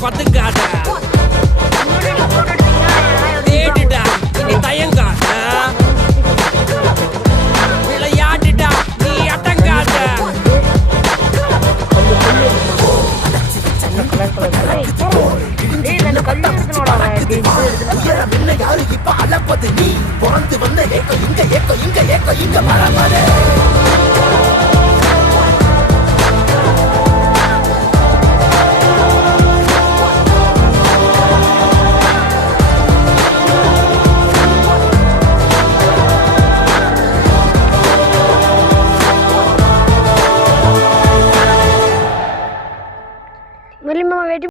பத்துக்காத தேடிடா இனி தயங்காத விளையாடிடா நீ அடங்காத யாரு இப்ப அளப்பது நீ பிறந்து வந்த ஏக்கம் இங்க ஏக்கம் இங்க ஏக்கம் இங்க மரமரே